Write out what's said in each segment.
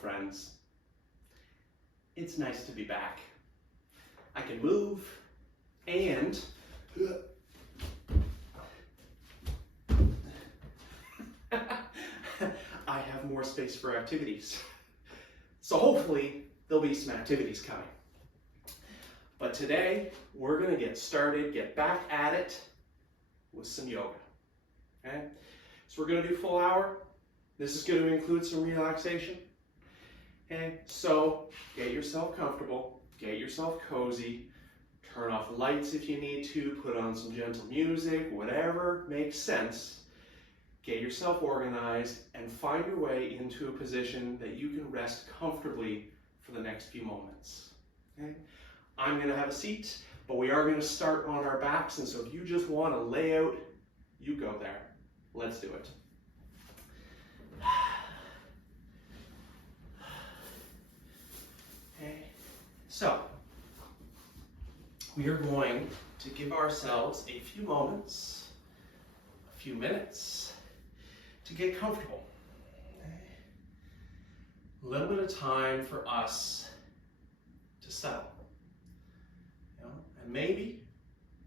friends. It's nice to be back. I can move and I have more space for activities. So hopefully there'll be some activities coming. But today we're going to get started, get back at it with some yoga. Okay? So we're going to do full hour. This is going to include some relaxation. Okay? So get yourself comfortable, get yourself cozy, turn off the lights if you need to, put on some gentle music, whatever makes sense. Get yourself organized and find your way into a position that you can rest comfortably for the next few moments. Okay? I'm going to have a seat, but we are going to start on our backs, and so if you just want to lay out, you go there. Let's do it. Okay. So, we are going to give ourselves a few moments, a few minutes, to get comfortable. Okay. A little bit of time for us to settle. And maybe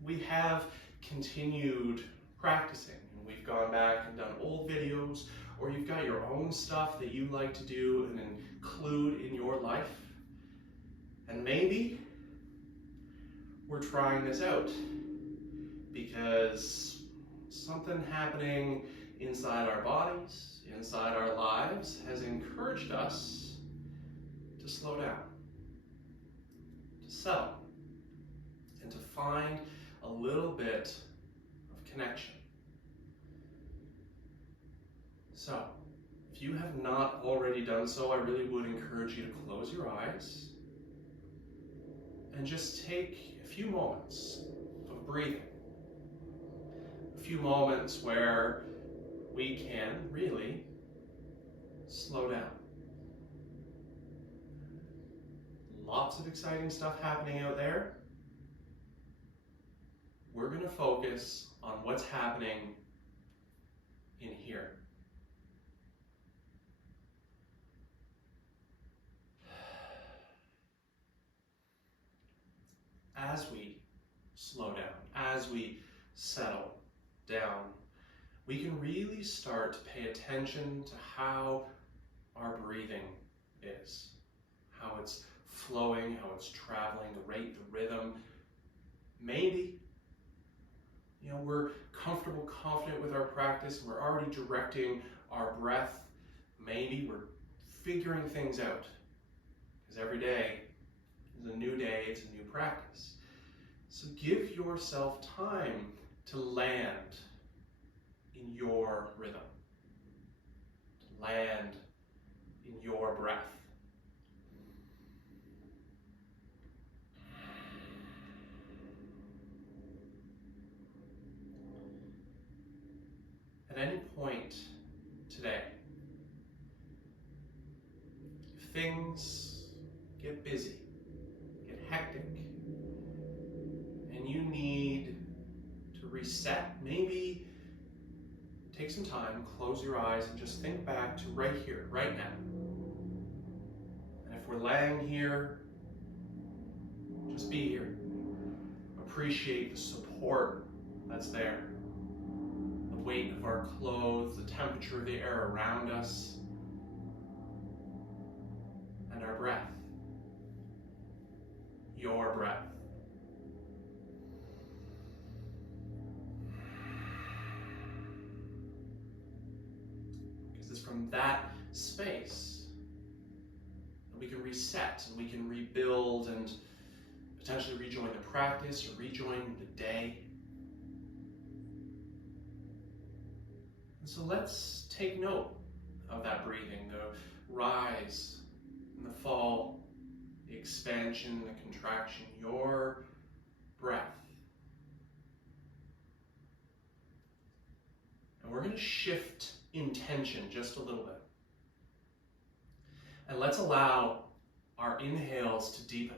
we have continued practicing and we've gone back and done old videos, or you've got your own stuff that you like to do and include in your life. And maybe we're trying this out because something happening inside our bodies, inside our lives, has encouraged us to slow down, to settle, and to find a little bit of connection. So, if you have not already done so, I really would encourage you to close your eyes and just take a few moments of breathing. A few moments where we can really slow down. Lots of exciting stuff happening out there. We're going to focus on what's happening in here. As we slow down, as we settle down, we can really start to pay attention to how our breathing is, how it's flowing, how it's traveling, the rate, the rhythm. Maybe we're comfortable, confident with our practice, and we're already directing our breath. Maybe we're figuring things out, because every day is a new day, it's a new practice. So give yourself time to land in your rhythm, to land in your breath. At any point today, if things get busy, get hectic, and you need to reset, maybe take some time, close your eyes, and just think back to right here, right now. And if we're laying here, just be here. Appreciate the support that's there. The weight of our clothes, the temperature of the air around us, and our breath. Your breath. Because it's from that space that we can reset and we can rebuild and potentially rejoin the practice or rejoin the day. And so let's take note of that breathing, the rise and the fall, the expansion, the contraction, your breath. And we're going to shift intention just a little bit. And let's allow our inhales to deepen.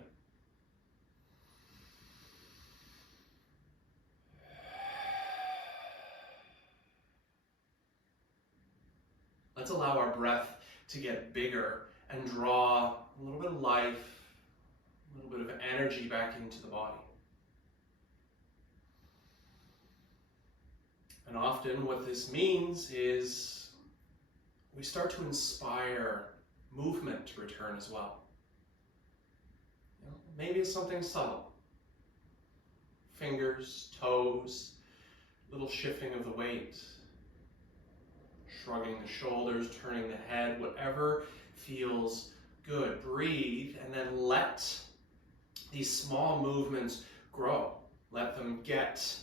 Let's allow our breath to get bigger and draw a little bit of life, a little bit of energy back into the body. And often what this means is we start to inspire movement to return as well. Maybe it's something subtle. Fingers, toes, little shifting of the weight, shrugging the shoulders, turning the head, whatever feels good. Breathe and then let these small movements grow. Let them get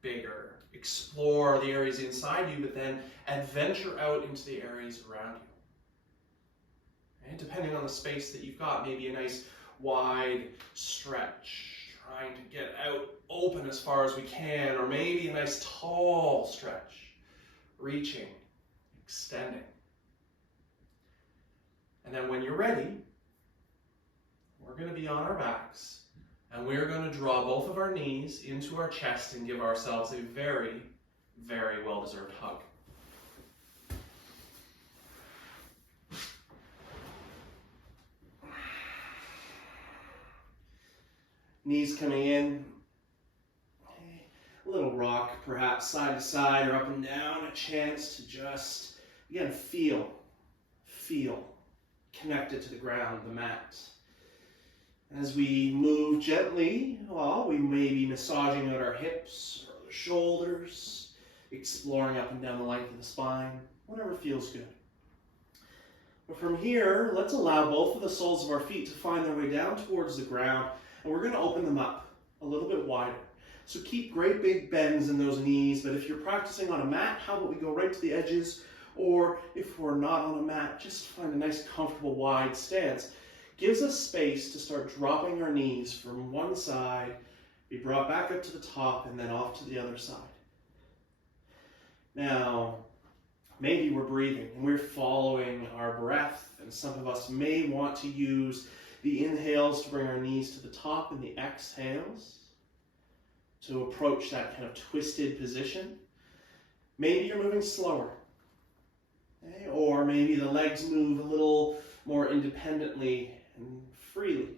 bigger. Explore the areas inside you, but then adventure out into the areas around you. And depending on the space that you've got, maybe a nice wide stretch, trying to get out open as far as we can, or maybe a nice tall stretch, reaching, extending. And then when you're ready, we're going to be on our backs, and we're going to draw both of our knees into our chest and give ourselves a very, very well-deserved hug. Knees coming in, a little rock, perhaps side to side or up and down, a chance to just, again, feel connected to the ground, the mat. As we move gently, well, we may be massaging out our hips or the shoulders, exploring up and down the length of the spine, whatever feels good. But from here, let's allow both of the soles of our feet to find their way down towards the ground. And we're going to open them up a little bit wider. So keep great big bends in those knees, but if you're practicing on a mat, how about we go right to the edges? Or if we're not on a mat, just find a nice comfortable wide stance. Gives us space to start dropping our knees from one side, be brought back up to the top, and then off to the other side. Now, maybe we're breathing and we're following our breath, and some of us may want to use the inhales to bring our knees to the top and the exhales to approach that kind of twisted position. Maybe you're moving slower. Okay? Or maybe the legs move a little more independently and freely.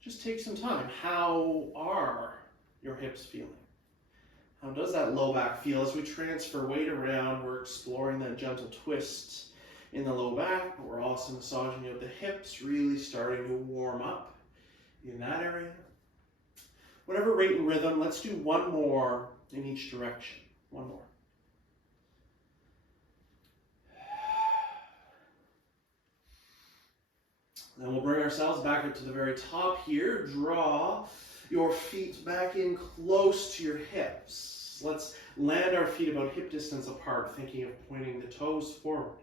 Just take some time. How are your hips feeling? How does that low back feel? As we transfer weight around, we're exploring that gentle twist in the low back, but we're also massaging out the hips, really starting to warm up in that area. Whatever rate and rhythm, let's do one more in each direction. One more. Then we'll bring ourselves back up to the very top here. Draw your feet back in close to your hips. Let's land our feet about hip distance apart, thinking of pointing the toes forward.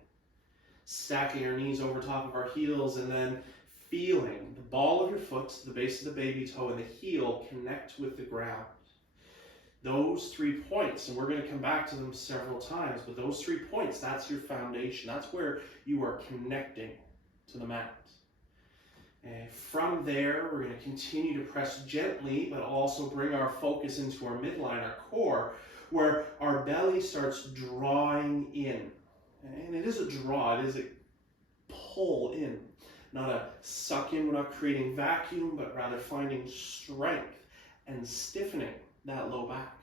Stacking our knees over top of our heels, and then feeling the ball of your foot, the base of the baby toe, and the heel connect with the ground. Those 3 points, and we're going to come back to them several times, but those 3 points, that's your foundation. That's where you are connecting to the mat. And from there, we're going to continue to press gently, but also bring our focus into our midline, our core, where our belly starts drawing in. And it is a draw, it is a pull in, not a suck in. We're not creating vacuum, but rather finding strength and stiffening that low back.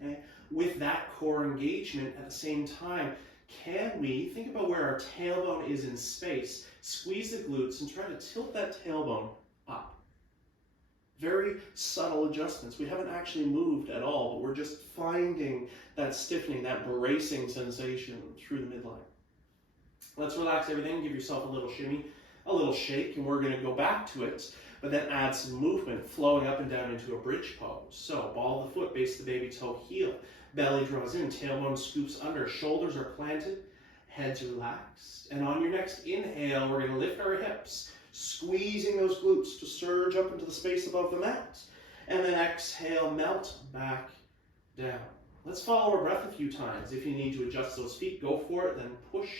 Okay? With that core engagement at the same time, can we think about where our tailbone is in space, squeeze the glutes and try to tilt that tailbone up. Very subtle adjustments. We haven't actually moved at all, but we're just finding that stiffening, that bracing sensation through the midline. Let's relax everything, give yourself a little shimmy, a little shake, and we're going to go back to it, but then add some movement, flowing up and down into a bridge pose. So, ball of the foot, base of the baby toe, heel. Belly draws in, tailbone scoops under, shoulders are planted, heads relaxed. And on your next inhale, we're going to lift our hips, squeezing those glutes to surge up into the space above the mat. And then exhale, melt back down. Let's follow our breath a few times. If you need to adjust those feet, go for it. Then push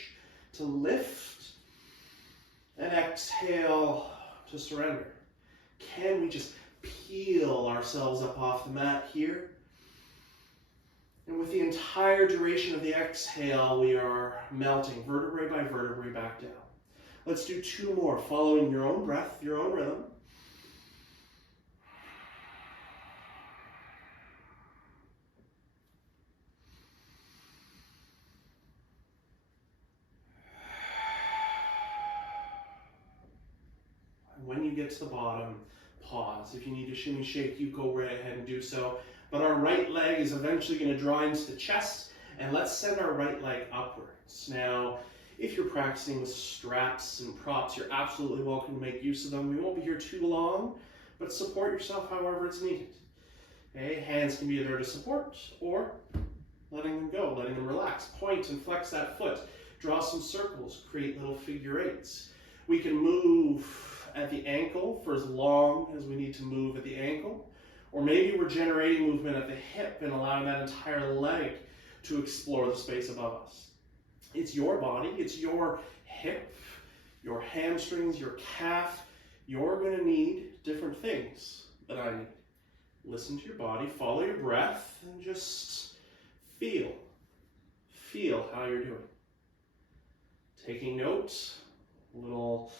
to lift. And exhale to surrender. Can we just peel ourselves up off the mat here? And with the entire duration of the exhale, we are melting vertebrae by vertebrae back down. Let's do 2 more, following your own breath, your own rhythm. When you get to the bottom, pause. If you need to shimmy shake, you go right ahead and do so. But our right leg is eventually going to draw into the chest, and let's send our right leg upwards. Now, if you're practicing with straps and props, you're absolutely welcome to make use of them. We won't be here too long, but support yourself however it's needed. Okay, hands can be there to support, or letting them go, letting them relax. Point and flex that foot. Draw some circles, create little figure eights. We can move at the ankle for as long as we need to move at the ankle, or maybe we're generating movement at the hip and allowing that entire leg to explore the space above us. It's your body, it's your hip, your hamstrings, your calf. You're going to need different things than I need. Listen to your body, follow your breath, and just feel how you're doing. Taking notes, little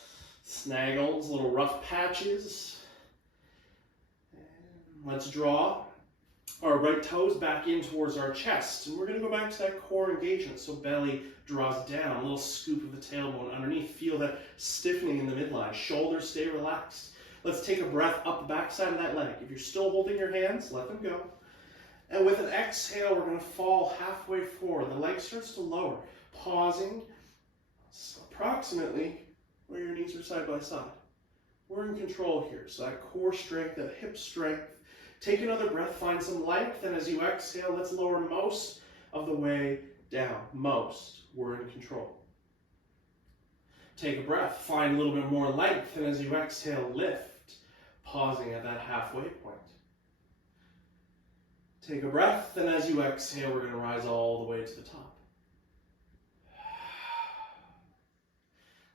snaggles, little rough patches. And let's draw our right toes back in towards our chest. And we're going to go back to that core engagement. So belly draws down, a little scoop of the tailbone underneath. Feel that stiffening in the midline. Shoulders stay relaxed. Let's take a breath up the backside of that leg. If you're still holding your hands, let them go. And with an exhale, we're going to fall halfway forward. The leg starts to lower, pausing approximately where your knees are side by side. We're in control here. So that core strength, that hip strength. Take another breath, find some length, and as you exhale, let's lower most of the way down. Most. We're in control. Take a breath, find a little bit more length, and as you exhale, lift, pausing at that halfway point. Take a breath, and as you exhale, we're going to rise all the way to the top.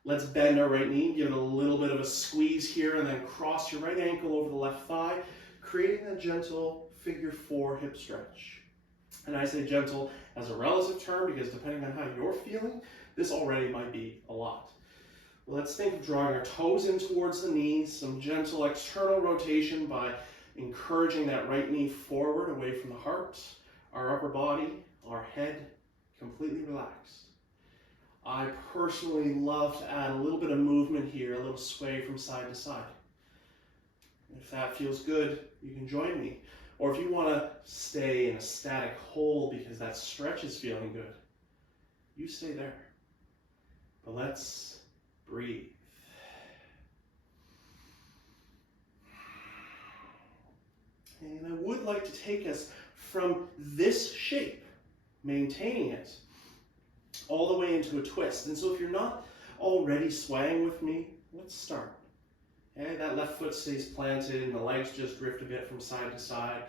Let's bend our right knee, give it a little bit of a squeeze here, and then cross your right ankle over the left thigh, creating a gentle figure 4 hip stretch. And I say gentle as a relative term because depending on how you're feeling, this already might be a lot. Let's think of drawing our toes in towards the knees, some gentle external rotation by encouraging that right knee forward away from the heart, our upper body, our head completely relaxed. I personally love to add a little bit of movement here, a little sway from side to side. If that feels good, you can join me. Or if you want to stay in a static hold because that stretch is feeling good, you stay there. But let's breathe. And I would like to take us from this shape, maintaining it, all the way into a twist. And so if you're not already swaying with me, let's start. Okay, that left foot stays planted and the legs just drift a bit from side to side.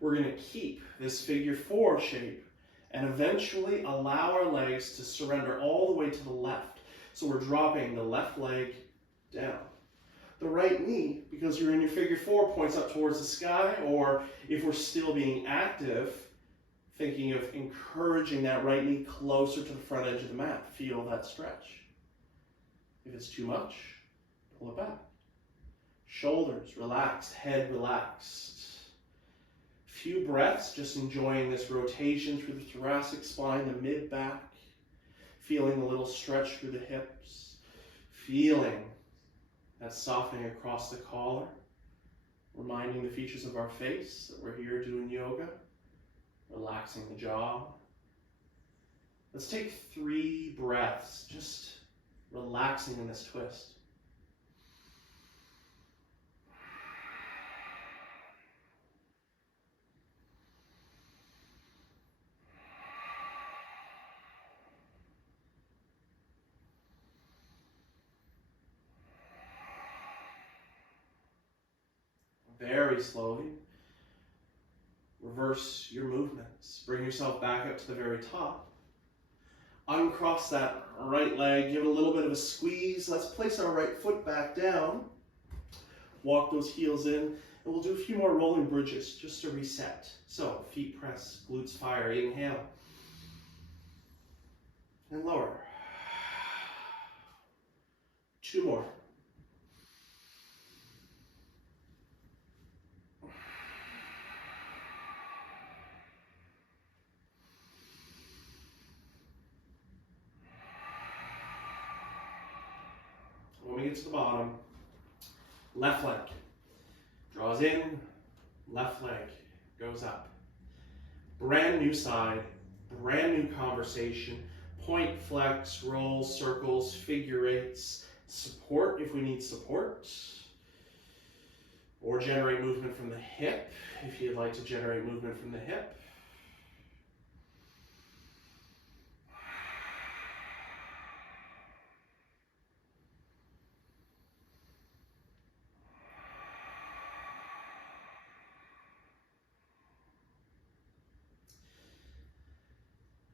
We're going to keep this figure 4 shape and eventually allow our legs to surrender all the way to the left. So we're dropping the left leg down. The right knee, because you're in your figure 4, points up towards the sky, or if we're still being active, thinking of encouraging that right knee closer to the front edge of the mat. Feel that stretch. If it's too much, pull it back. Shoulders relaxed, head relaxed. Few breaths, just enjoying this rotation through the thoracic spine, the mid-back. Feeling a little stretch through the hips. Feeling that softening across the collar. Reminding the features of our face that we're here doing yoga. Relaxing the jaw. Let's take 3 breaths, just relaxing in this twist. Very slowly, reverse your movements. Bring yourself back up to the very top. Uncross that right leg, give it a little bit of a squeeze. Let's place our right foot back down. Walk those heels in. And And we'll do a few more rolling bridges just to reset. So feet press, glutes fire, inhale. And lower. 2 more. When we get to the bottom, left leg draws in, left leg goes up. Brand new side, brand new conversation. Point, flex, rolls, circles, figure eights, support if we need support, or generate movement from the hip if you'd like to generate movement from the hip.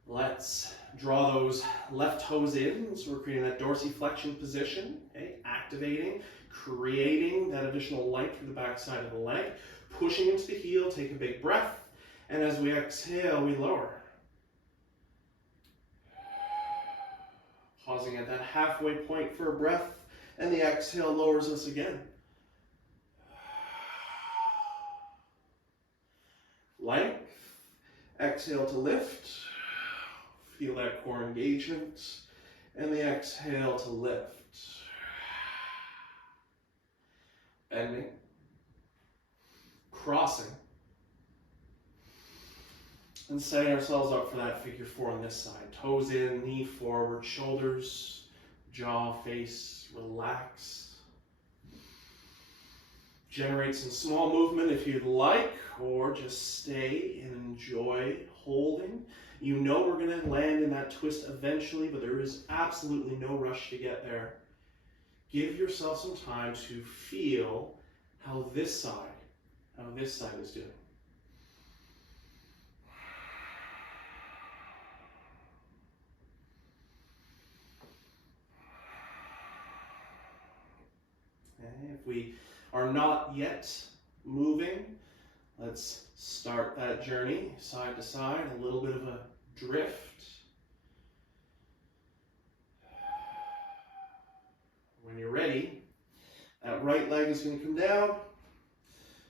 Let's draw those left toes in, so we're creating that dorsiflexion position, okay? Activating, creating that additional length through the back side of the leg, pushing into the heel, take a big breath, and as we exhale, we lower. Pausing at that halfway point for a breath, and the exhale lowers us again. Length, exhale to lift. Feel that core engagement, and the exhale to lift. Bending, crossing, and setting ourselves up for that figure 4 on this side. Toes in, knee forward, shoulders, jaw, face, relax. Generate some small movement if you'd like, or just stay and enjoy holding. You know we're going to land in that twist eventually, but there is absolutely no rush to get there. Give yourself some time to feel how this side is doing. Okay, if we are not yet moving, let's start that journey side to side, a little bit of a drift. When you're ready, that right leg is going to come down.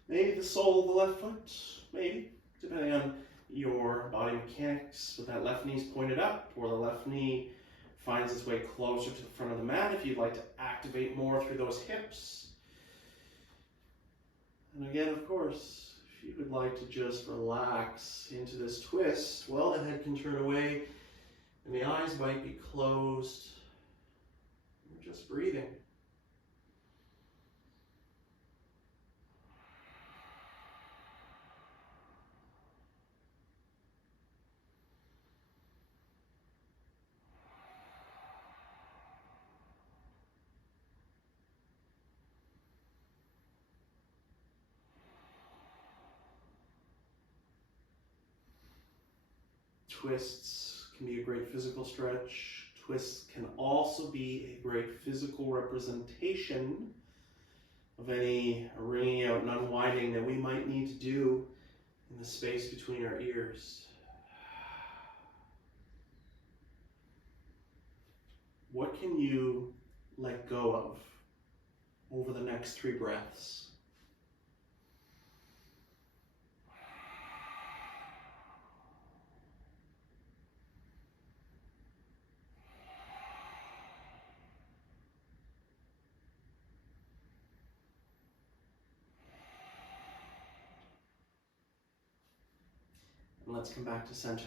Maybe the sole of the left foot, maybe, depending on your body mechanics. But that left knee's pointed up, or the left knee finds its way closer to the front of the mat if you'd like to activate more through those hips. And again, of course, if you would like to just relax into this twist, well, the head can turn away and the eyes might be closed. You're just breathing. Twists can be a great physical stretch. Twists can also be a great physical representation of any wringing out and unwinding that we might need to do in the space between our ears. What can you let go of over the next 3 breaths? And let's come back to center.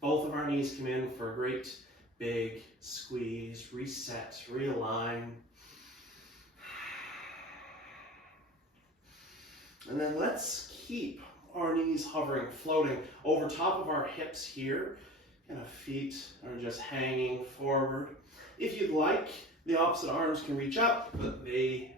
Both of our knees come in for a great big squeeze, reset, realign. And then let's keep our knees hovering, floating over top of our hips here. Kind of feet are just hanging forward. If you'd like, the opposite arms can reach up, but not the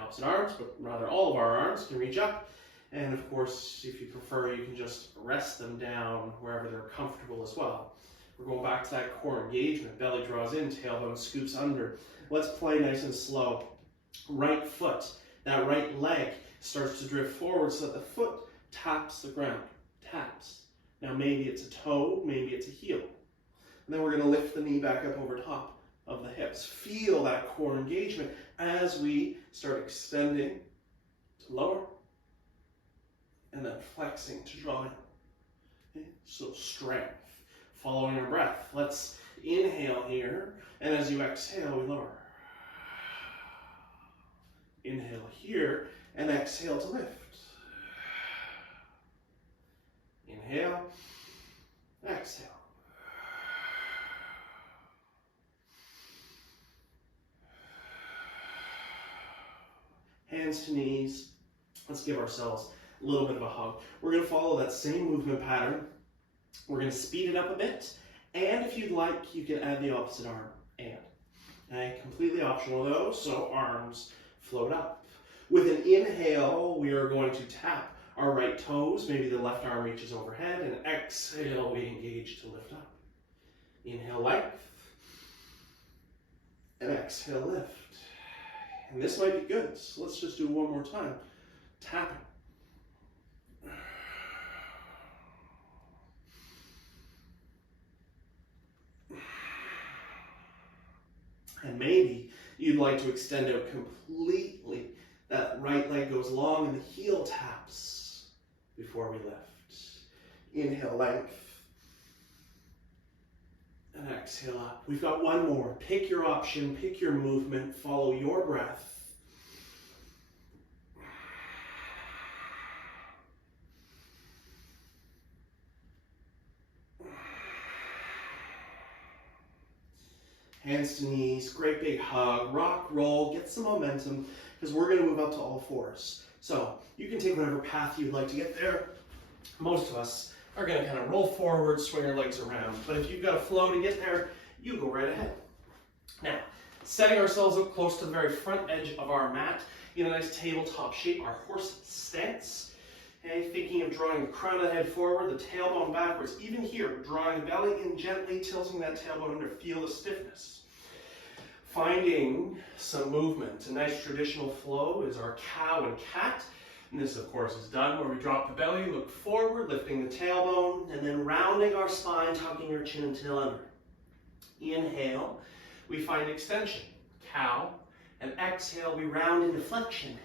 opposite arms, but rather all of our arms can reach up. And of course, if you prefer, you can just rest them down wherever they're comfortable as well. We're going back to that core engagement. Belly draws in, tailbone scoops under. Let's play nice and slow. Right foot, that right leg starts to drift forward so that the foot taps the ground. Taps. Now maybe it's a toe, maybe it's a heel. And then we're going to lift the knee back up over top of the hips. Feel that core engagement as we start extending to lower and then flexing to draw in. Okay? So strength. Following our breath. Let's inhale here, and as you exhale, we lower. Inhale here, and exhale to lift. Inhale, exhale. Hands to knees. Let's give ourselves a little bit of a hug. We're going to follow that same movement pattern. We're going to speed it up a bit. And if you'd like, you can add the opposite arm and. Okay, completely optional though, so arms float up. With an inhale, we are going to tap our right toes. Maybe the left arm reaches overhead. And exhale, we engage to lift up. Inhale, length. And exhale, lift. And this might be good, so let's just do one more time. Tapping. And maybe you'd like to extend out completely. That right leg goes long and the heel taps before we lift. Inhale, length. And exhale up. We've got one more. Pick your option, pick your movement, follow your breath. Hands to knees, great big hug, rock, roll, get some momentum, because we're going to move up to all fours. So you can take whatever path you'd like to get there. Most of us are going to kind of roll forward, swing our legs around. But if you've got a flow to get there, you go right ahead. Now, setting ourselves up close to the very front edge of our mat in a nice tabletop shape, our horse stance. Okay, thinking of drawing the crown of the head forward, the tailbone backwards. Even here, drawing the belly in gently, tilting that tailbone under. Feel the stiffness. Finding some movement. A nice traditional flow is our cow and cat. And this, of course, is done where we drop the belly, look forward, lifting the tailbone, and then rounding our spine, tucking our chin and tail under. Inhale, we find extension, cow, and exhale, we round into flexion,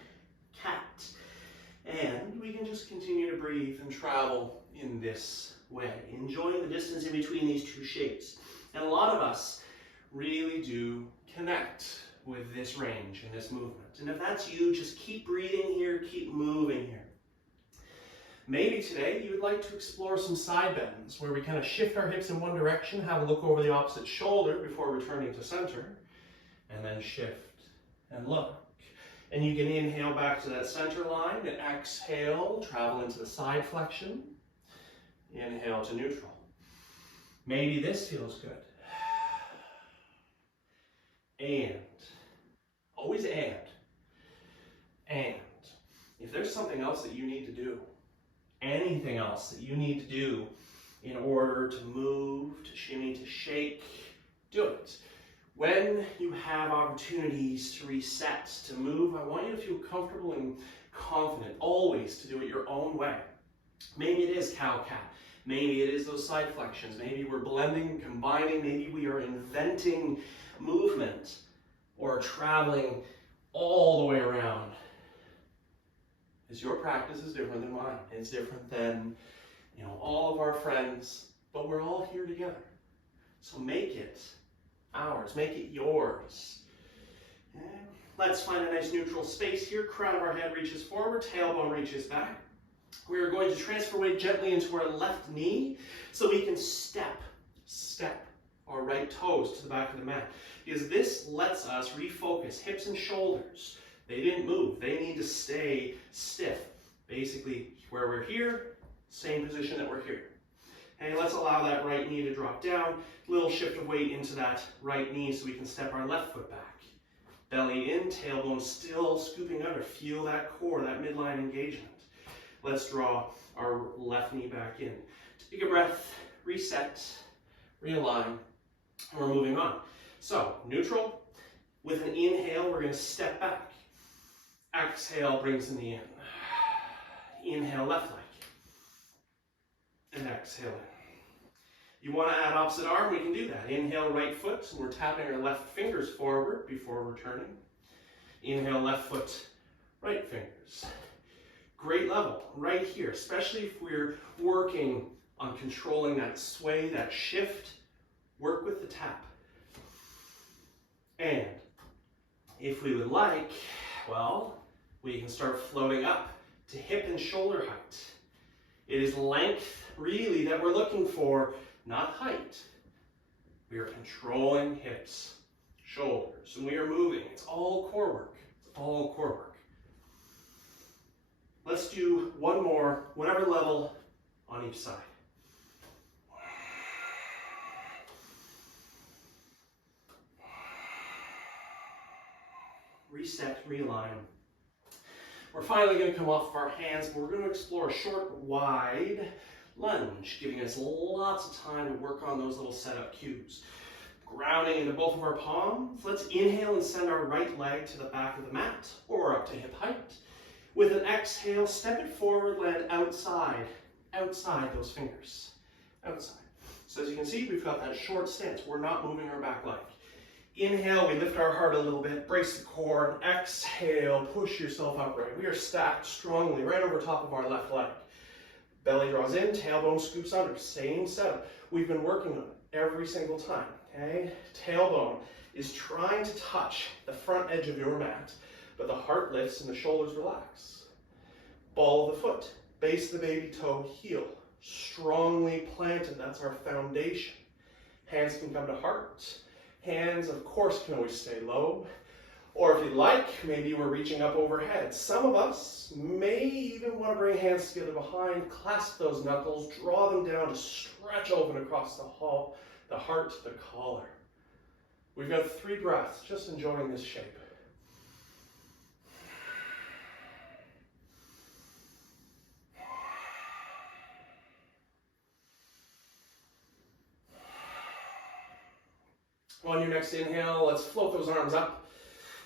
cat. And we can just continue to breathe and travel in this way, enjoying the distance in between these two shapes. And a lot of us really do connect with this range and this movement. And if that's you, just keep breathing here, keep moving here. Maybe today you would like to explore some side bends where we kind of shift our hips in one direction, have a look over the opposite shoulder before returning to center, and then shift and look. And you can inhale back to that center line and exhale, travel into the side flexion. Inhale to neutral. Maybe this feels good. And. Always and. And. If there's something else that you need to do, anything else that you need to do in order to move, to shimmy, to shake, do it. When you have opportunities to reset, to move, I want you to feel comfortable and confident always to do it your own way. Maybe it is cow-cat. Maybe it is those side flexions. Maybe we're blending, combining. Maybe we are inventing movement or traveling all the way around. Because your practice is different than mine. It's different than, all of our friends, but we're all here together. So make it ours, make it yours. And let's find a nice neutral space here. Crown of our head reaches forward, tailbone reaches back. We are going to transfer weight gently into our left knee so we can step our right toes to the back of the mat. Because this lets us refocus hips and shoulders. They didn't move. They need to stay stiff. Basically, where we're here, same position that we're here. Okay, let's allow that right knee to drop down. Little shift of weight into that right knee so we can step our left foot back. Belly in, tailbone still scooping under. Feel that core, that midline engagement. Let's draw our left knee back in. Take a breath, reset, realign, and we're moving on. So, neutral. With an inhale, we're going to step back. Exhale brings the knee in. Inhale, left leg. And exhale in. You want to add opposite arm, we can do that. Inhale, right foot, and we're tapping our left fingers forward before returning. Inhale, left foot, right fingers. Great level right here, especially if we're working on controlling that sway, that shift. Work with the tap. And if we would like, well, we can start floating up to hip and shoulder height. It is length, really, that we're looking for, not height. We are controlling hips, shoulders, and we are moving. It's all core work. It's all core work. Let's do one more, whatever level on each side. Reset, realign. We're finally going to come off of our hands, but we're going to explore a short, wide lunge, giving us lots of time to work on those little setup cues. Grounding into both of our palms. Let's inhale and send our right leg to the back of the mat or up to hip height. With an exhale, step it forward, land outside those fingers, outside. So as you can see, we've got that short stance. We're not moving our back leg. Inhale, we lift our heart a little bit, brace the core. Exhale, push yourself upright. We are stacked strongly right over top of our left leg. Belly draws in, tailbone scoops under. Same setup. We've been working on it every single time, okay? Tailbone is trying to touch the front edge of your mat, but the heart lifts and the shoulders relax. Ball of the foot, base of the baby toe, heel. Strongly planted, that's our foundation. Hands can come to heart. Hands, of course, can always stay low. Or if you'd like, maybe we're reaching up overhead. Some of us may even want to bring hands together behind, clasp those knuckles, draw them down to stretch open across the heart, the collar. We've got 3 breaths, just enjoying this shape. On your next inhale, let's float those arms up.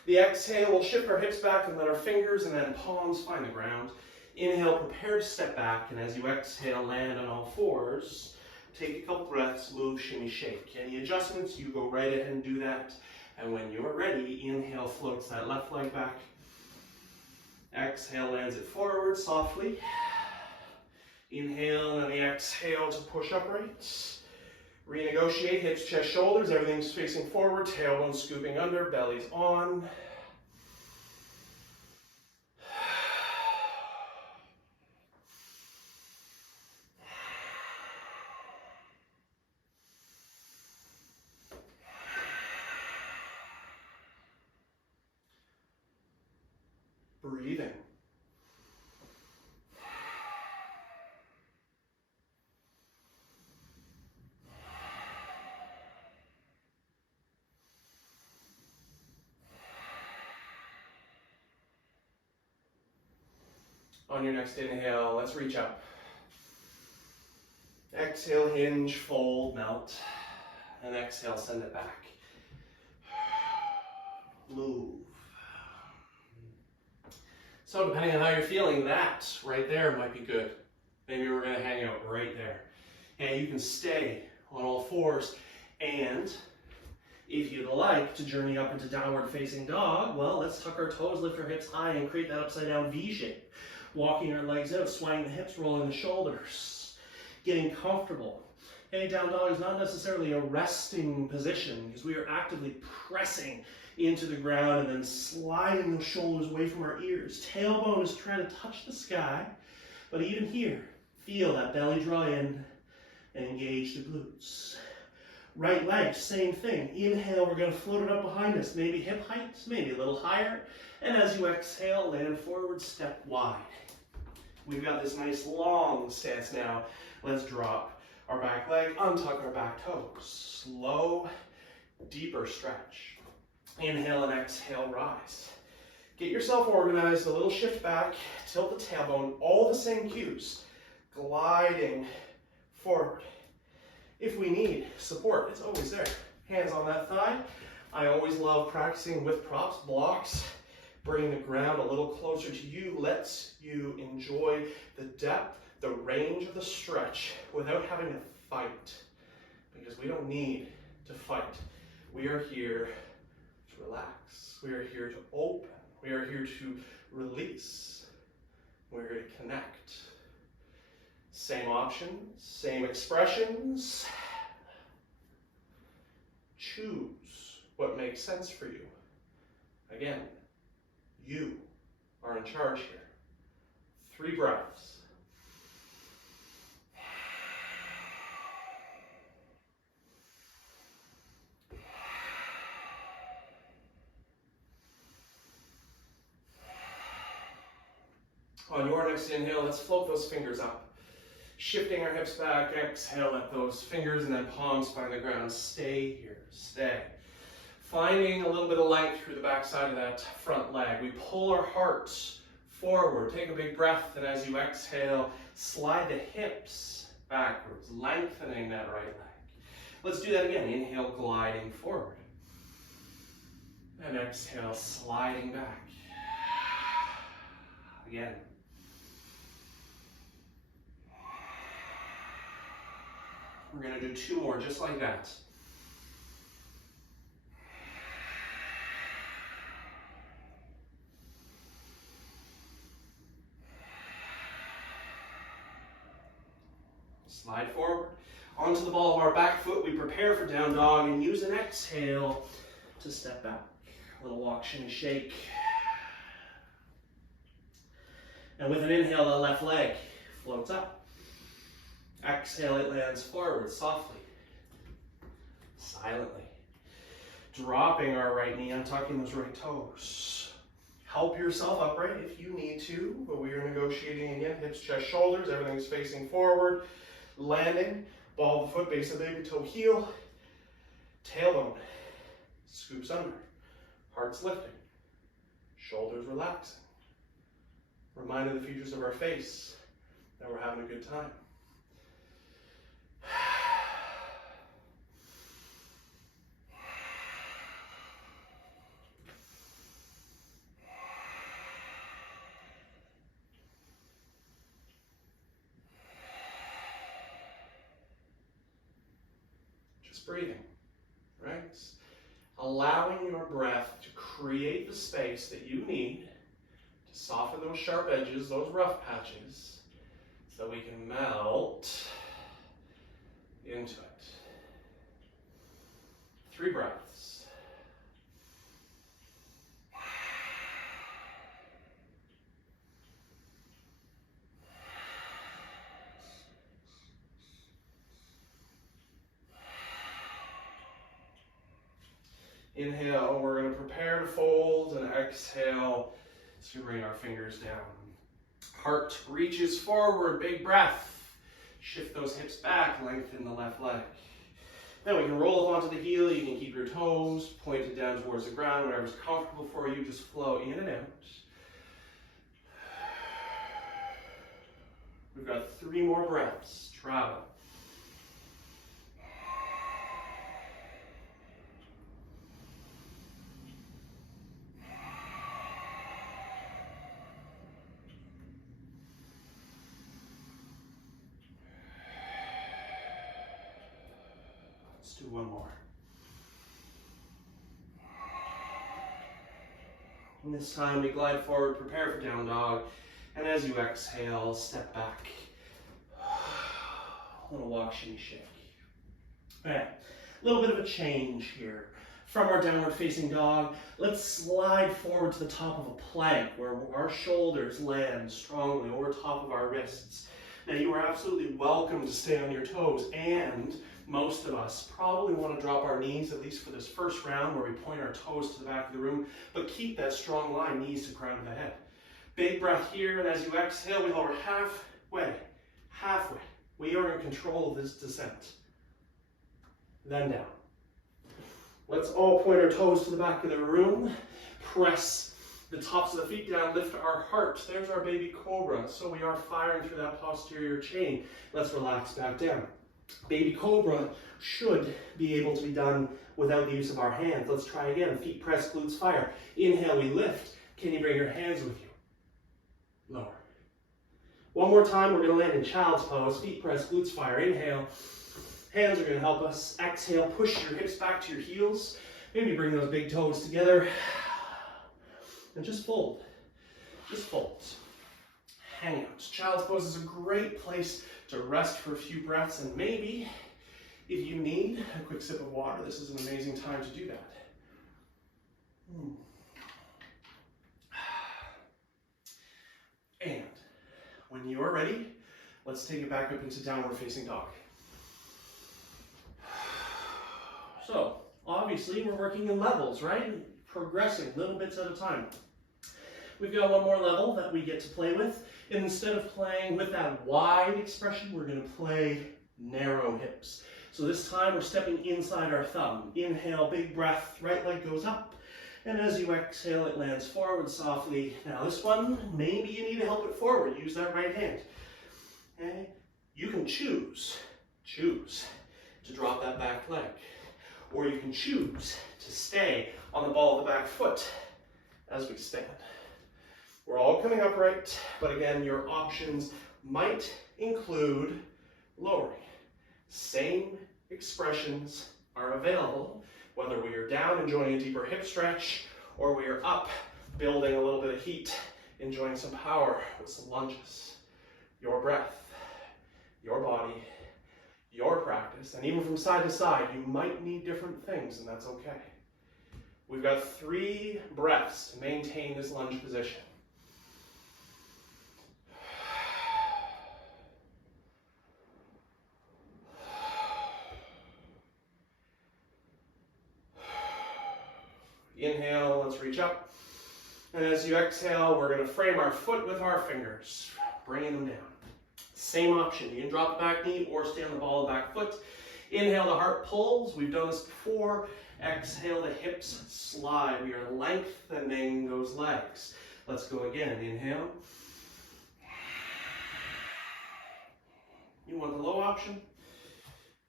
The exhale, we'll shift our hips back and let our fingers and then palms find the ground. Inhale, prepare to step back, and as you exhale, land on all fours. Take a couple breaths, move, shimmy, shake. Any adjustments, you go right ahead and do that. And when you're ready, inhale, floats that left leg back. Exhale, lands it forward softly. Inhale, and then the exhale to push upright. Renegotiate, hips, chest, shoulders, everything's facing forward, tailbone scooping under, belly's on. Breathing. On your next inhale, let's reach up. Exhale, hinge, fold, melt. And exhale, send it back. Move. So depending on how you're feeling, that right there might be good. Maybe we're going to hang out right there. And you can stay on all fours. And if you'd like to journey up into downward facing dog, well, let's tuck our toes, lift our hips high, and create that upside down V shape. Walking our legs out, swaying the hips, rolling the shoulders, getting comfortable. Any down dog is not necessarily a resting position because we are actively pressing into the ground and then sliding those shoulders away from our ears. Tailbone is trying to touch the sky, but even here, feel that belly draw in and engage the glutes. Right leg, same thing. Inhale, we're going to float it up behind us, maybe hip height, maybe a little higher. And as you exhale, land forward, step wide. We've got this nice long stance now. Let's drop our back leg, untuck our back toes. Slow, deeper stretch. Inhale and exhale, rise. Get yourself organized, a little shift back, tilt the tailbone, all the same cues. Gliding forward. If we need support, it's always there. Hands on that thigh. I always love practicing with props, blocks. Bringing the ground a little closer to you lets you enjoy the depth, the range of the stretch without having to fight. Because we don't need to fight. We are here to relax. We are here to open. We are here to release. We're here to connect. Same options, same expressions. Choose what makes sense for you. Again, you are in charge here. 3 breaths. On your next inhale, let's float those fingers up. Shifting our hips back, exhale, let those fingers and then palms find the ground. Stay here, stay. Finding a little bit of length through the back side of that front leg. We pull our hearts forward. Take a big breath, and as you exhale, slide the hips backwards, lengthening that right leg. Let's do that again. Inhale, gliding forward. And exhale, sliding back. Again. We're going to do 2 more just like that. Slide forward. Onto the ball of our back foot, we prepare for down dog and use an exhale to step back. A little walk, shimmy, shake. And with an inhale, the left leg floats up. Exhale, it lands forward softly, silently. Dropping our right knee, untucking those right toes. Help yourself upright if you need to, but we are negotiating again. Hips, chest, shoulders, everything's facing forward. Landing, ball of the foot, base of the baby toe, heel. Tailbone scoops under. Heart's lifting. Shoulders relaxing. Reminding the features of our face that we're having a good time. Just breathing, right? Allowing your breath to create the space that you need to soften those sharp edges, those rough patches, so we can melt into it. 3 breaths. Inhale, we're going to prepare to fold, and exhale to bring our fingers down. Heart reaches forward, big breath. Shift those hips back, lengthen the left leg. Then we can roll up onto the heel. You can keep your toes pointed down towards the ground, whatever's comfortable for you. Just flow in and out. We've got 3 more breaths. Travel. Let's do 1 more. And this time we glide forward, prepare for down dog, and as you exhale, step back. A little walk, shimmy, shake. All right, a little bit of a change here. From our downward facing dog, let's slide forward to the top of a plank where our shoulders land strongly over top of our wrists. Now you are absolutely welcome to stay on your toes, and most of us probably want to drop our knees, at least for this first round where we point our toes to the back of the room, but keep that strong line, knees to crown of the head. Big breath here, and as you exhale, we lower halfway. We are in control of this descent. Then down. Let's all point our toes to the back of the room. Press the tops of the feet down, lift our heart. There's our baby cobra. So we are firing through that posterior chain. Let's relax back down. Baby cobra should be able to be done without the use of our hands. Let's try again. Feet press, glutes fire. Inhale, we lift. Can you bring your hands with you? Lower. One more time, we're going to land in child's pose. Feet press, glutes fire. Inhale. Hands are going to help us. Exhale, push your hips back to your heels. Maybe bring those big toes together. And just fold. Just fold. Hang out. Child's pose is a great place to rest for a few breaths, and maybe if you need a quick sip of water, this is an amazing time to do that. And when you are ready, let's take it back up into downward facing dog. So, obviously, we're working in levels, right? Progressing little bits at a time. We've got one more level that we get to play with. And instead of playing with that wide expression, we're going to play narrow hips. So this time we're stepping inside our thumb. Inhale, big breath, right leg goes up. And as you exhale, it lands forward softly. Now this one, maybe you need to help it forward. Use that right hand. Okay? You can choose to drop that back leg. Or you can choose to stay on the ball of the back foot as we stand. We're all coming upright, but again, your options might include lowering. Same expressions are available, whether we are down, enjoying a deeper hip stretch, or we are up, building a little bit of heat, enjoying some power with some lunges. Your breath, your body, your practice, and even from side to side, you might need different things, and that's okay. We've got 3 breaths to maintain this lunge position. Inhale, let's reach up. And as you exhale, we're going to frame our foot with our fingers, bringing them down. Same option. You can drop the back knee or stay on the ball of the back foot. Inhale, the heart pulls. We've done this before. Exhale, the hips slide. We are lengthening those legs. Let's go again. Inhale. You want the low option?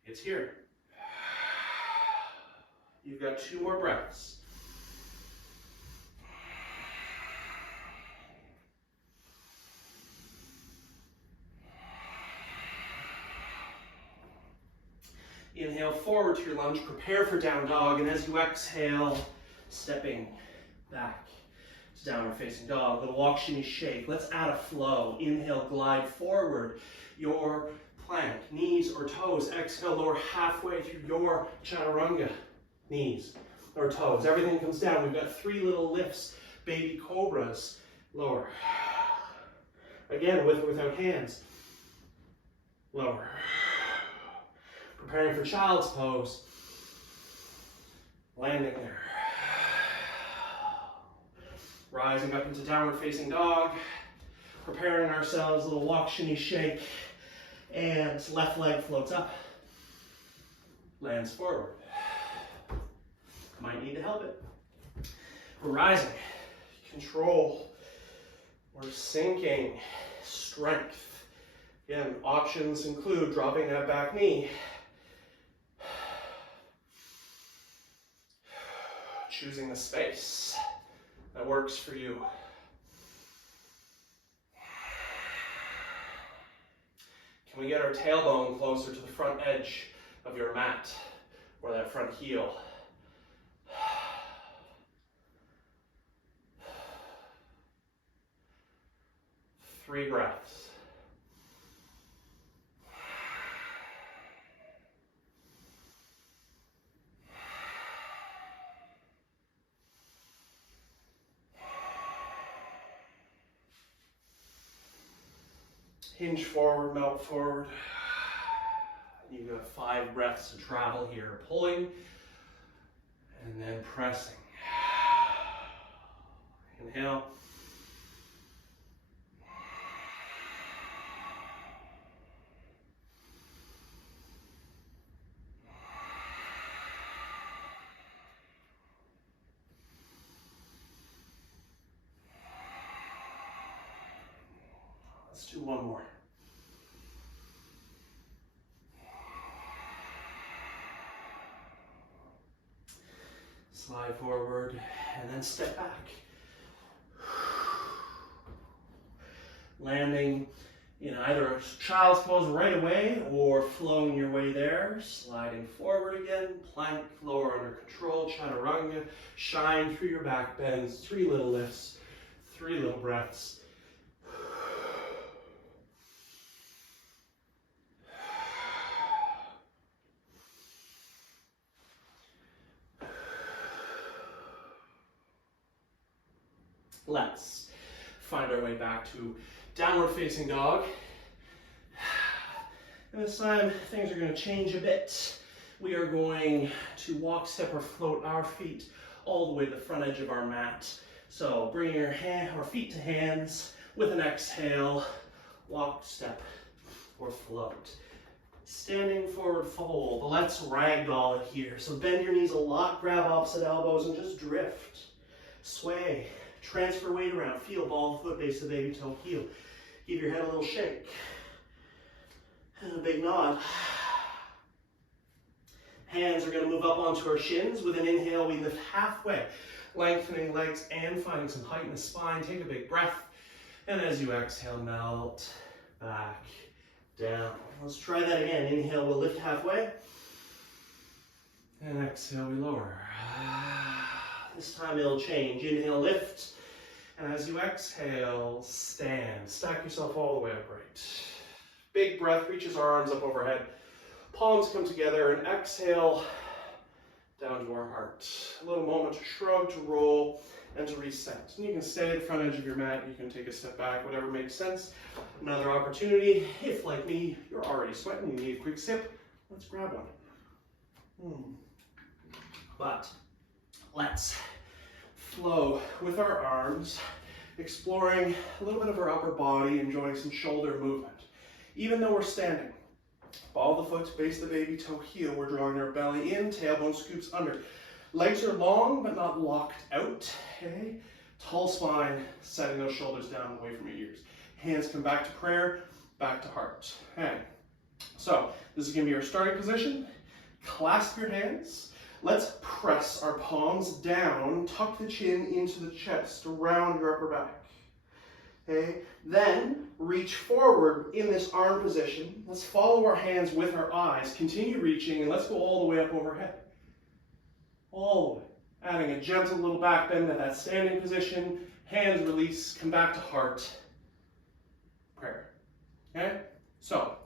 It's here. You've got 2 more breaths. Inhale forward to your lunge, prepare for down dog, and as you exhale, stepping back to downward facing dog. Little walk, shimmy, shake. Let's add a flow. Inhale, glide forward your plank, knees or toes. Exhale, lower halfway through your chaturanga, knees or toes. Everything comes down. We've got 3 little lifts, baby cobras, lower. Again, with or without hands, lower. Preparing for child's pose. Landing there. Rising up into downward facing dog. Preparing ourselves, a little walk, shimmy, shake. And left leg floats up. Lands forward. Might need to help it. We're rising. Control. We're sinking. Strength. Again, options include dropping that back knee. Choosing the space that works for you. Can we get our tailbone closer to the front edge of your mat or that front heel? 3 breaths. Hinge forward, melt forward. You've got 5 breaths to travel here. Pulling and then pressing. Inhale. Let's do one more. Slide forward and then step back. Landing in either a child's pose right away or flowing your way there. Sliding forward again, plank, lower under control, chaturanga. Shine through your back bends, 3 little lifts, 3 little breaths. Let's find our way back to downward facing dog. And this time things are going to change a bit. We are going to walk, step, or float our feet all the way to the front edge of our mat. So bring your feet to hands with an exhale. Walk, step, or float. Standing forward fold. Let's ragdoll it here. So bend your knees a lot, grab opposite elbows, and just drift. Sway. Transfer weight around. Feel ball, foot, base of the baby toe, heel. Give your head a little shake. And a big nod. Hands are going to move up onto our shins. With an inhale, we lift halfway. Lengthening legs and finding some height in the spine. Take a big breath. And as you exhale, melt back down. Let's try that again. Inhale, we'll lift halfway. And exhale, we lower. This time it'll change. Inhale, lift. And as you exhale, stand. Stack yourself all the way upright. Big breath, reaches our arms up overhead. Palms come together and exhale down to our heart. A little moment to shrug, to roll, and to reset. And you can stay at the front edge of your mat. You can take a step back, whatever makes sense. Another opportunity. If, like me, you're already sweating, you need a quick sip, let's grab one. But let's flow with our arms, exploring a little bit of our upper body, enjoying some shoulder movement. Even though we're standing, ball of the foot, base of the baby toe, heel, we're drawing our belly in, tailbone scoops under. Legs are long but not locked out, okay? Tall spine, setting those shoulders down away from your ears. Hands come back to prayer, back to heart. Okay, so this is gonna be our starting position. Clasp your hands. Let's press our palms down, tuck the chin into the chest, around your upper back. Okay, then reach forward in this arm position. Let's follow our hands with our eyes. Continue reaching, and let's go all the way up overhead. All the way. Adding a gentle little back bend to that standing position. Hands release, come back to heart. Prayer. Okay, so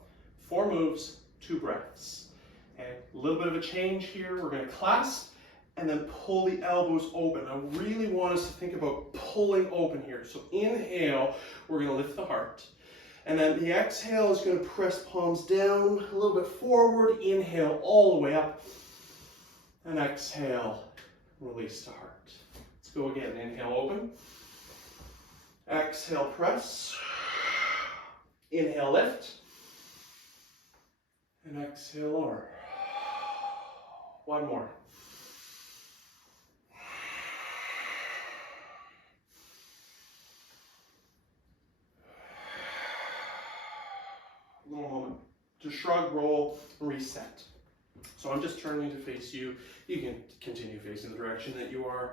4 moves, 2 breaths. Okay, a little bit of a change here. We're going to clasp and then pull the elbows open. I really want us to think about pulling open here. So inhale, we're going to lift the heart. And then the exhale is going to press palms down a little bit forward. Inhale all the way up. And exhale, release to heart. Let's go again. Inhale, open. Exhale, press. Inhale, lift. And exhale, lower. One more. Little moment to shrug, roll, reset. So I'm just turning to face you. You can continue facing the direction that you are.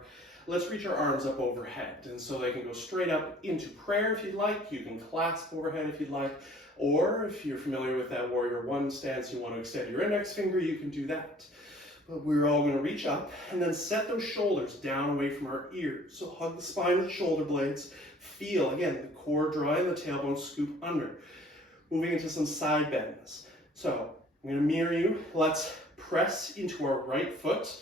Let's reach our arms up overhead, and so they can go straight up into prayer if you'd like. You can clasp overhead if you'd like, or if you're familiar with that warrior one stance, you want to extend your index finger, you can do that. But we're all going to reach up and then set those shoulders down away from our ears. So hug the spine with the shoulder blades. Feel, again, the core dry and the tailbone scoop under. Moving into some side bends. So I'm going to mirror you. Let's press into our right foot,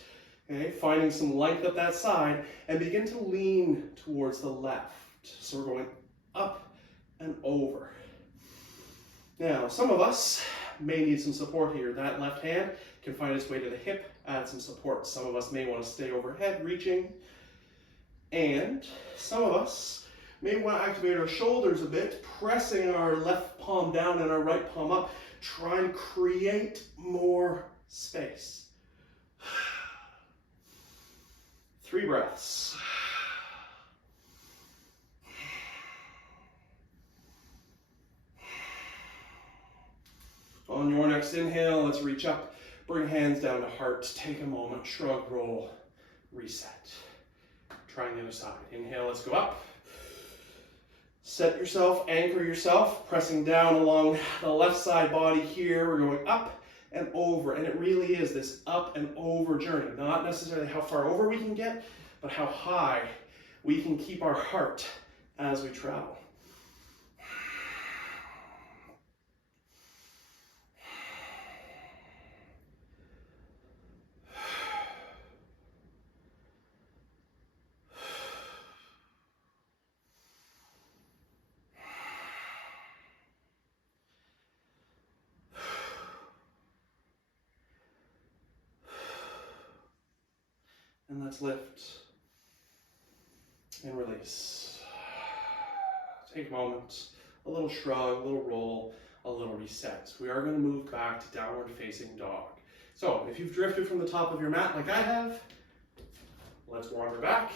okay, finding some length at that side, and begin to lean towards the left. So we're going up and over. Now, some of us may need some support here. That left hand can find its way to the hip, add some support. Some of us may want to stay overhead, reaching. And some of us may want to activate our shoulders a bit, pressing our left palm down and our right palm up, try and create more space. 3 breaths. On your next inhale, let's reach up, bring hands down to heart, take a moment, shrug, roll, reset. Trying the other side. Inhale, let's go up. Set yourself, anchor yourself, pressing down along the left side body here. We're going up and over, and it really is this up and over journey. Not necessarily how far over we can get, but how high we can keep our heart as we travel. And let's lift and release. Take a moment, a little shrug, a little roll, a little reset. We are going to move back to downward facing dog. So if you've drifted from the top of your mat like I have, let's wander back.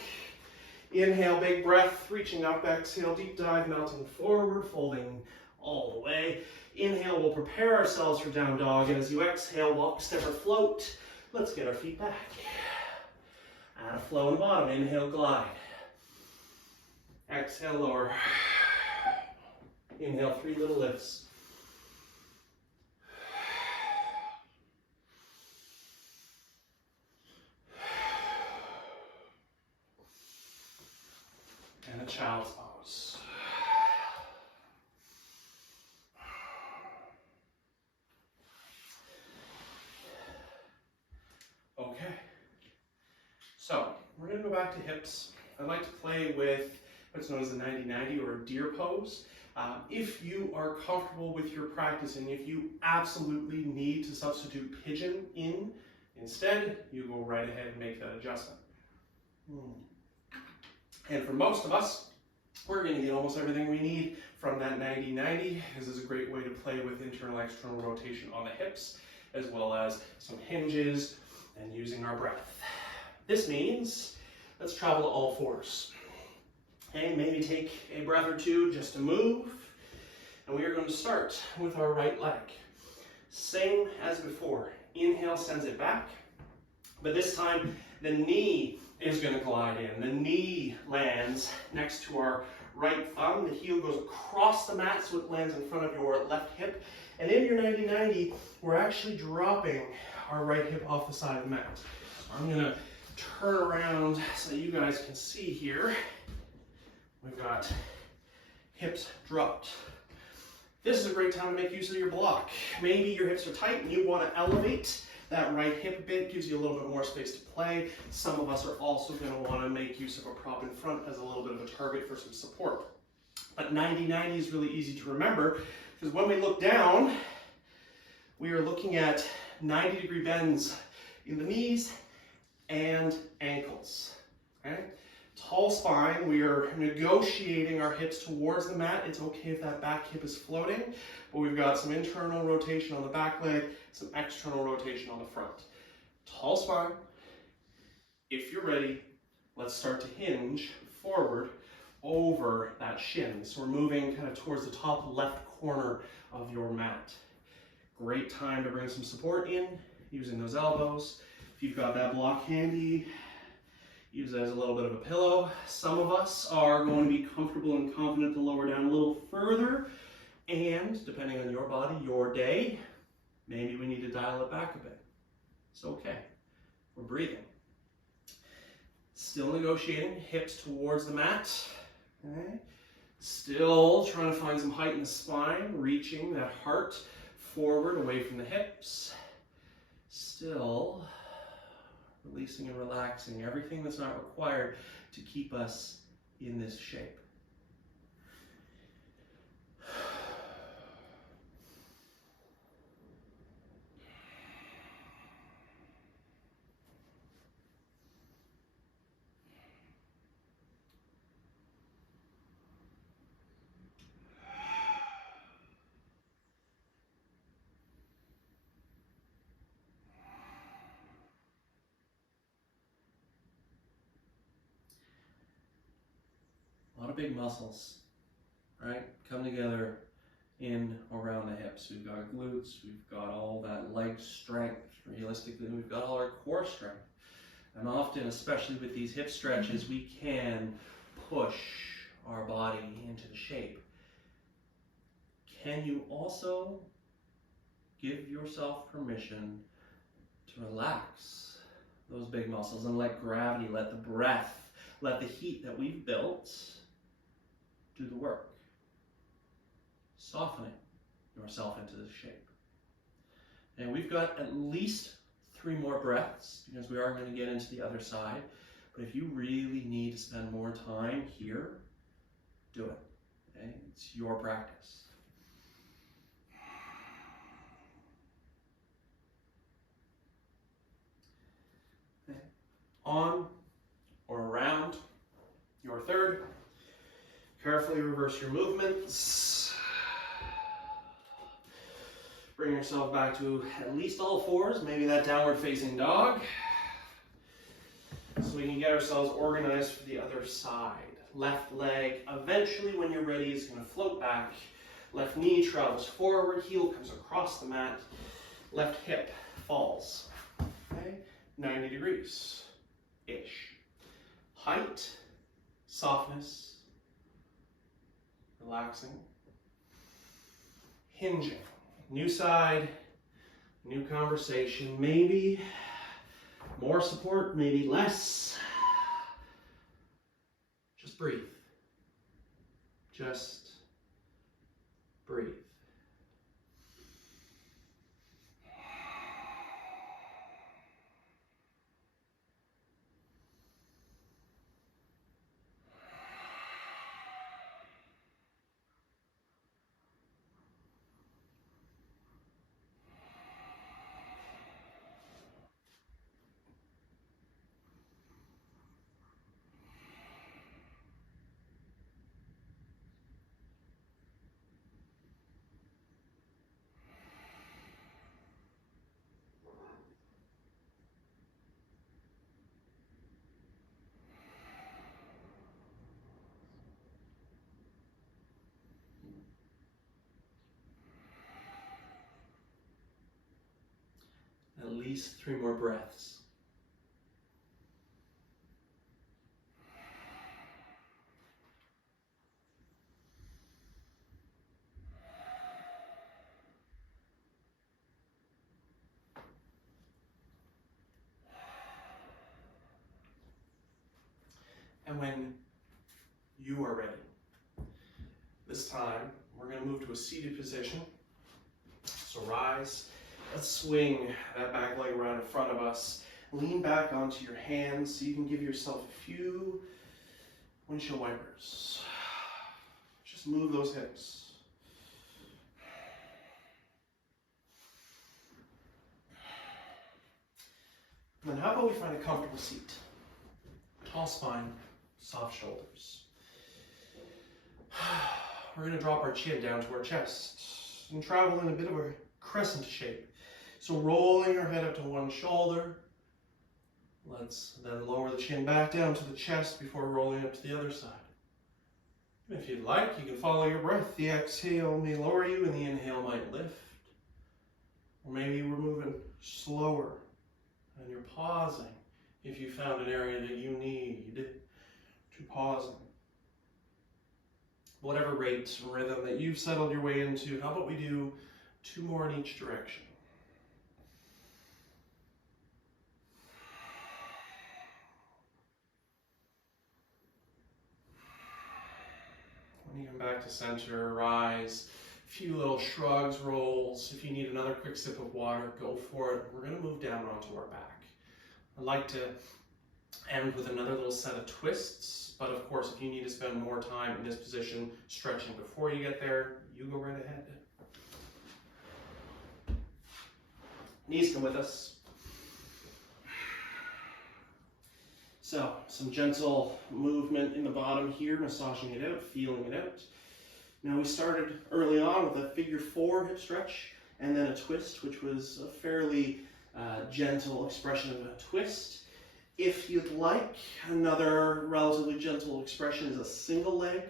Inhale, big breath, reaching up, exhale, deep dive, melting forward, folding all the way. Inhale, we'll prepare ourselves for down dog, and as you exhale, walk, step, or float. Let's get our feet back. Add a flow in the bottom. Inhale, glide. Exhale, lower. Inhale, 3 little lifts. And a child's pose. Okay. So, we're going to go back to hips. I'd like to play with what's known as the 90-90 or deer pose. If you are comfortable with your practice and if you absolutely need to substitute pigeon in instead, you go right ahead and make that adjustment. And for most of us, we're going to get almost everything we need from that 90-90. This is a great way to play with internal-external rotation on the hips, as well as some hinges and using our breath. This means let's travel to all fours. Okay, maybe take a breath or two just to move. And we are going to start with our right leg. Same as before. Inhale sends it back. But this time, the knee is going to glide in. The knee lands next to our right thumb. The heel goes across the mat so it lands in front of your left hip. And in your 90-90, we're actually dropping our right hip off the side of the mat. So I'm going to turn around so that you guys can see here. We've got hips dropped. This is a great time to make use of your block. Maybe your hips are tight and you want to elevate that right hip a bit, gives you a little bit more space to play. Some of us are also going to want to make use of a prop in front as a little bit of a target for some support. But 90-90 is really easy to remember because when we look down, we are looking at 90-degree bends in the knees and ankles. Okay? Tall spine, we are negotiating our hips towards the mat. It's okay if that back hip is floating, but we've got some internal rotation on the back leg, some external rotation on the front. Tall spine. If you're ready, let's start to hinge forward over that shin. So we're moving kind of towards the top left corner of your mat. Great time to bring some support in, using those elbows. If you've got that block handy, use it as a little bit of a pillow. Some of us are going to be comfortable and confident to lower down a little further. And depending on your body, your day, maybe we need to dial it back a bit. It's okay. We're breathing. Still negotiating, hips towards the mat. Okay. Still trying to find some height in the spine, reaching that heart forward away from the hips. Still releasing and relaxing everything that's not required to keep us in this shape. A lot of big muscles, right? Come together in around the hips. We've got glutes, we've got all that leg strength. Realistically, we've got all our core strength. And often, especially with these hip stretches, we can push our body into the shape. Can you also give yourself permission to relax those big muscles and let gravity, let the breath, let the heat that we've built do the work, softening yourself into the shape. And we've got at least 3 more breaths because we are going to get into the other side. But if you really need to spend more time here, do it. Okay? It's your practice. Okay. On or around your third. Carefully reverse your movements. Bring yourself back to at least all 4s, maybe that downward facing dog. So we can get ourselves organized for the other side. Left leg, eventually when you're ready, is going to float back. Left knee travels forward, heel comes across the mat. Left hip falls. Okay? 90 degrees-ish. Height, softness, relaxing, hinging. New side, new conversation, maybe more support, maybe less. Just breathe. Just breathe. At least 3 more breaths. And when you are ready, this time we're going to move to a seated position. So rise. Let's swing that back leg around in front of us. Lean back onto your hands so you can give yourself a few windshield wipers. Just move those hips. And then how about we find a comfortable seat? Tall spine, soft shoulders. We're going to drop our chin down to our chest and travel in a bit of a crescent shape. So rolling our head up to one shoulder. Let's then lower the chin back down to the chest before rolling up to the other side. If you'd like, you can follow your breath. The exhale may lower you and the inhale might lift. Or maybe we're moving slower and you're pausing if you found an area that you need to pause in. Whatever rate or rhythm that you've settled your way into, how about we do 2 more in each direction? When you come back to center, rise. A few little shrugs, rolls. If you need another quick sip of water, go for it. We're going to move down onto our back. I'd like to end with another little set of twists, but of course, if you need to spend more time in this position stretching before you get there, you go right ahead. Knees come with us. So, some gentle movement in the bottom here, massaging it out, feeling it out. Now we started early on with a figure 4 hip stretch and then a twist, which was a fairly gentle expression of a twist. If you'd like, another relatively gentle expression is a single leg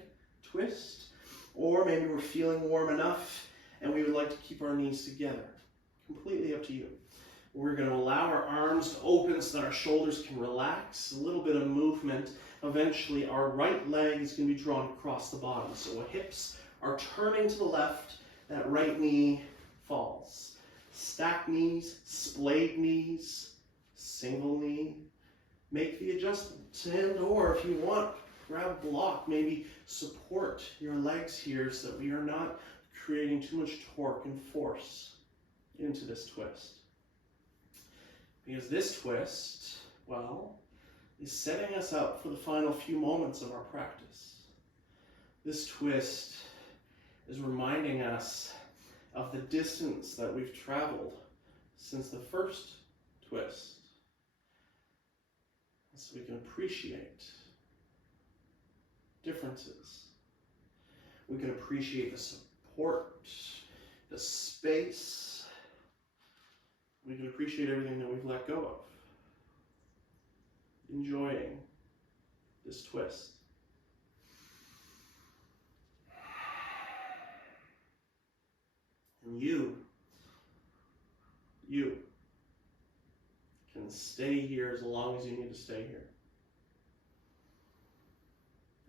twist, or maybe we're feeling warm enough and we would like to keep our knees together. Completely up to you. We're going to allow our arms to open so that our shoulders can relax. A little bit of movement. Eventually, our right leg is going to be drawn across the body. So our hips are turning to the left. That right knee falls. Stacked knees, splayed knees, single knee. Make the adjustment. And or if you want, grab a block. Maybe support your legs here so that we are not creating too much torque and force into this twist. Because this twist, well, is setting us up for the final few moments of our practice. This twist is reminding us of the distance that we've traveled since the first twist. So we can appreciate differences. We can appreciate the support, the space. We can appreciate everything that we've let go of. Enjoying this twist. And you can stay here as long as you need to stay here.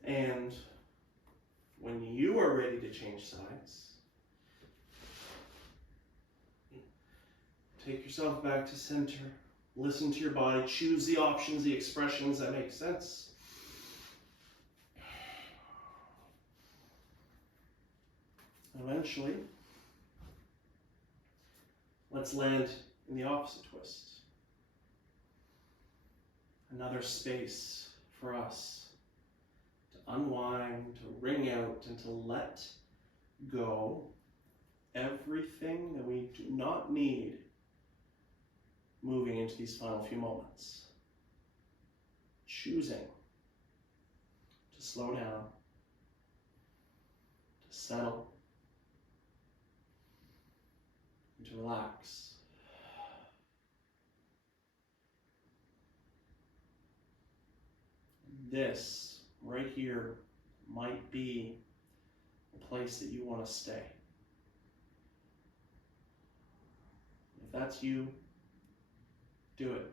And when you are ready to change sides, take yourself back to center. Listen to your body. Choose the options, the expressions that make sense. Eventually, let's land in the opposite twist. Another space for us to unwind, to wring out, and to let go everything that we do not need moving into these final few moments. Choosing to slow down, to settle, and to relax. This right here might be a place that you want to stay. If that's you, do it.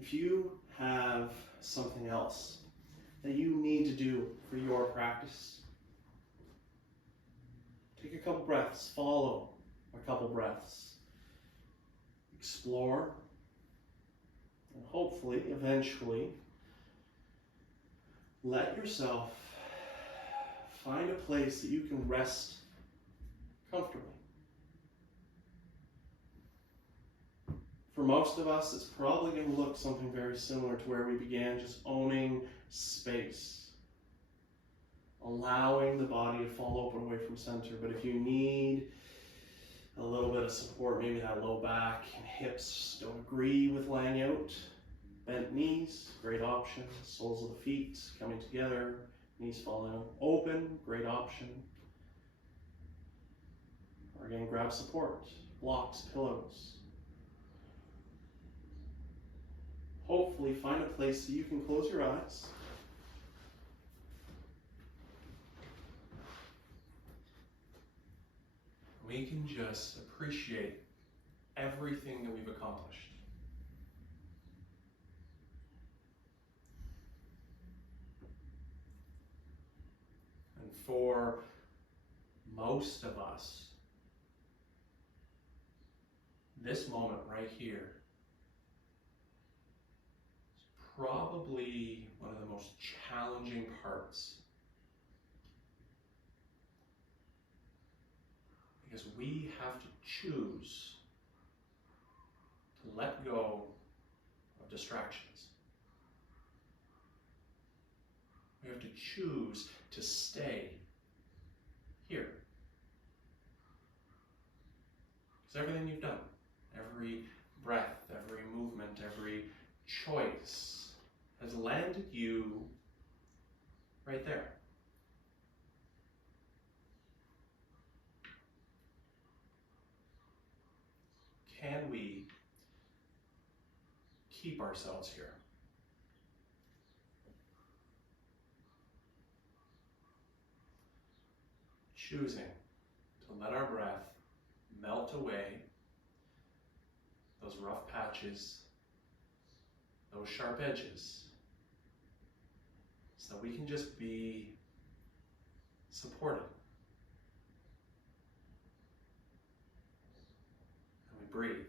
If you have something else that you need to do for your practice, take a couple breaths, follow a couple breaths, explore, and hopefully, eventually, let yourself find a place that you can rest comfortably. For most of us, it's probably going to look something very similar to where we began, just owning space. Allowing the body to fall open away from center. But if you need a little bit of support, maybe that low back and hips don't agree with laying out, bent knees, great option. Soles of the feet coming together, knees falling open, great option. Or again, grab support, blocks, pillows. Hopefully find a place so you can close your eyes. We can just appreciate everything that we've accomplished. And for most of us, this moment right here is probably one of the most challenging parts. Because we have to choose to let go of distractions. We have to choose to stay here. Because everything you've done, every breath, every movement, every choice has landed you right there. Can we keep ourselves here? Choosing to let our breath melt away those rough patches, those sharp edges, so that we can just be supported. And we breathe.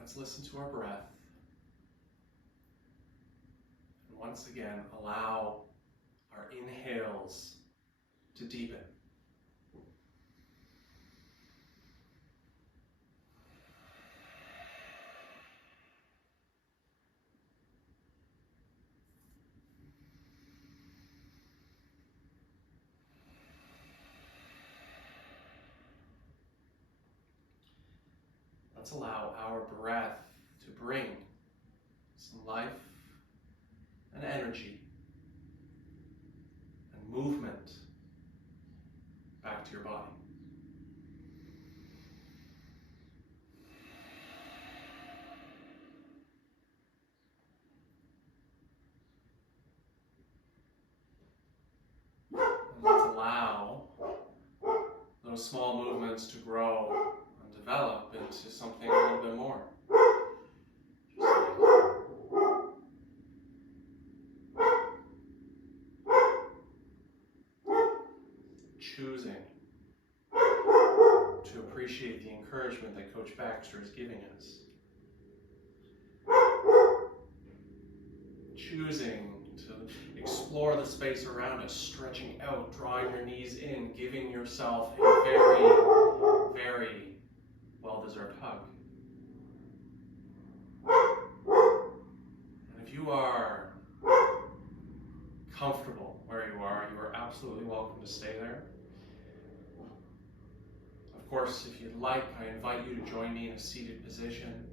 Let's listen to our breath. And once again, allow our inhales to deepen. Let's allow our breath to bring some life and energy and movement back to your body. And let's allow those small movements to grow and develop into something a little bit more. Choosing to appreciate the encouragement that Coach Baxter is giving us. Choosing to explore the space around us, stretching out, drawing your knees in, giving yourself a very, very well-deserved hug. And if you are comfortable where you are absolutely welcome to stay there. Of course, if you'd like, I invite you to join me in a seated position.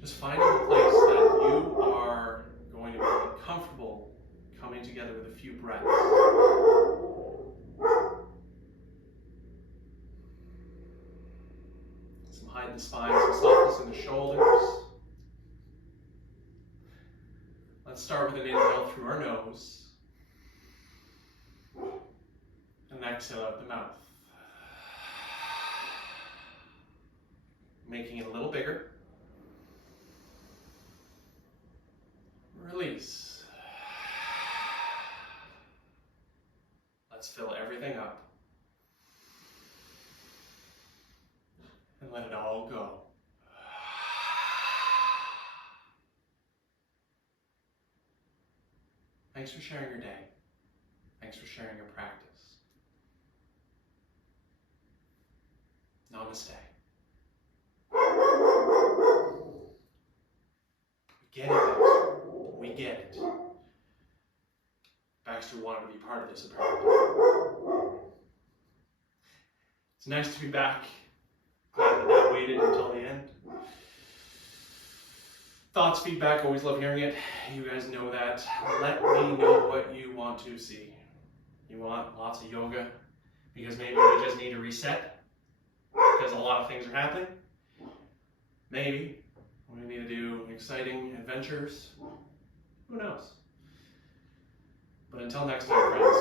Just finding a place that you are going to be comfortable coming together with a few breaths. Some height in the spine, some softness in the shoulders. Let's start with an inhale through our nose. And exhale out the mouth. Making it a little bigger. Release. Let's fill everything up. And let it all go. Thanks for sharing your day. Thanks for sharing your practice. Namaste. We get it, Baxter. We get it. Baxter wanted to be part of this, apparently. It's nice to be back. Glad that I waited until the end. Thoughts, feedback, always love hearing it. You guys know that. Let me know what you want to see. You want lots of yoga because maybe we just need a reset because a lot of things are happening. Maybe we need to do exciting adventures. Who knows? But until next time, friends,